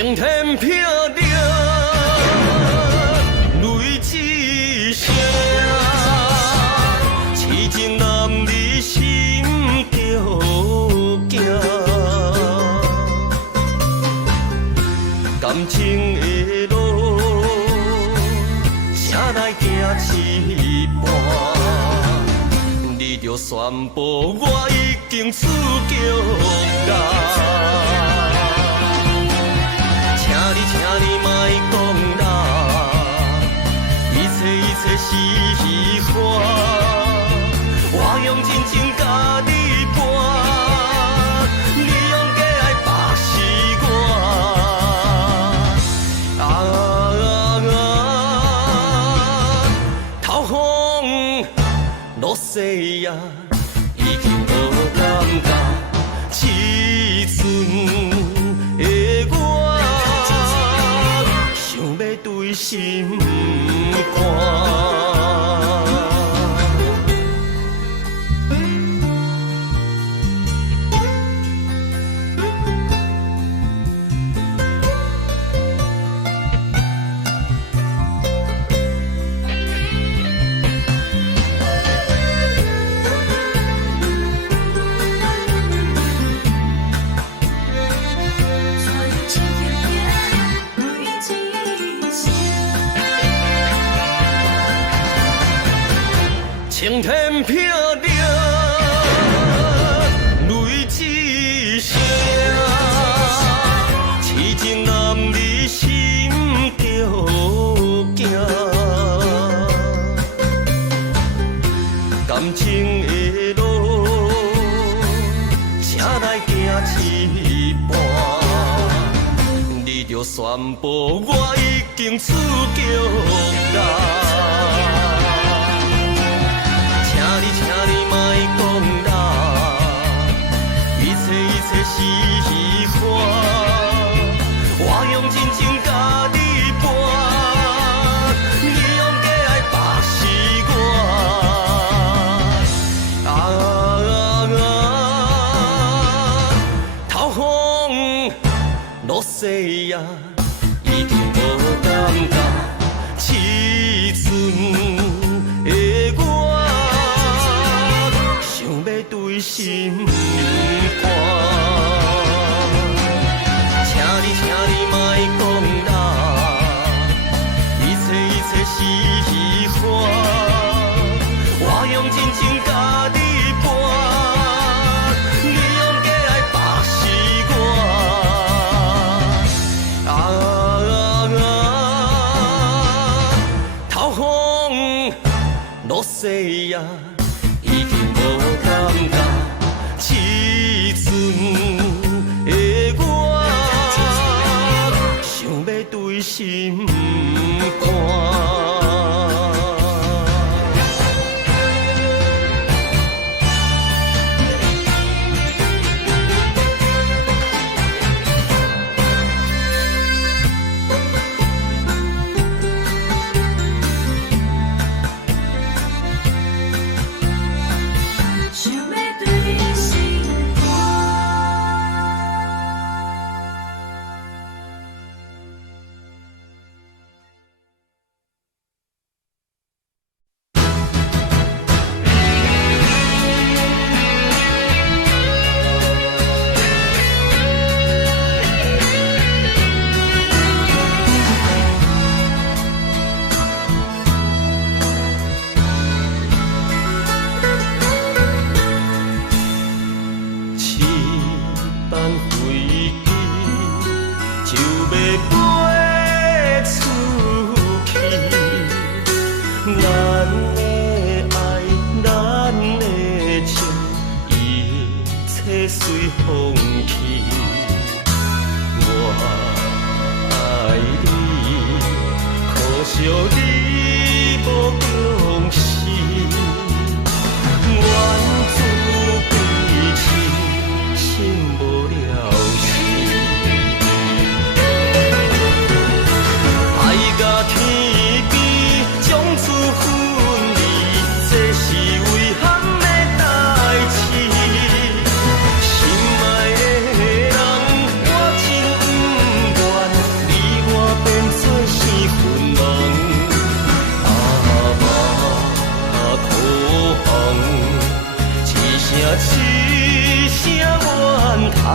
青天霹雳，雷之声，痴情男儿心着惊，感情的路，谁来行一半？你着宣布我已经输叫人。请你莫讲啦，一切是虚幻。我用真情甲你伴，你用假爱把是我。透风落雪呀，已经无感觉，凄存。心肝。青天霹雳，雷之声，痴情男儿心着惊，感情的路，谁来行一半？你着宣布我已经输叫人。请你莫讲啦，一切是虚幻。我用真情甲你伴，你用假爱把是我。透风落雪呀，已经无感觉，凄存。心肝，请你莫讲啦，一切是虚幻。我用真情甲你伴，你用假爱把是我。透风落雪呀，已经无感觉。凄存的我，想要对心肝。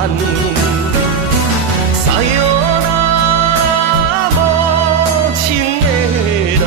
叹。撒哟那无情的人，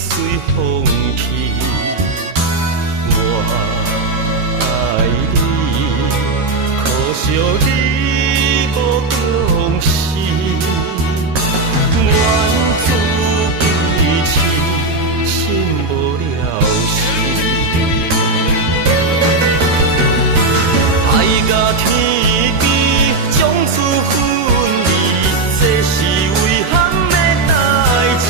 随风去，我爱你，可惜你无重视，愿自悲痴，心无了时，爱甲天边将此分离，这是遗憾的代志。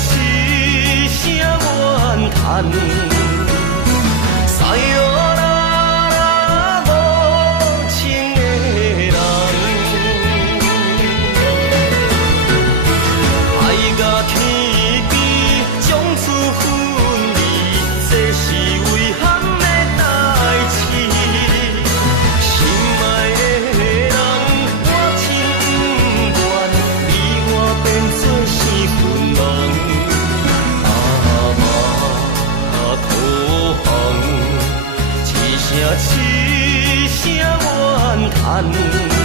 一声怨叹，撒哟那无情的人，爱甲天边将此分离，这是遗憾的代志。心爱的人，我真不愿你我变做是分人。一声怨叹。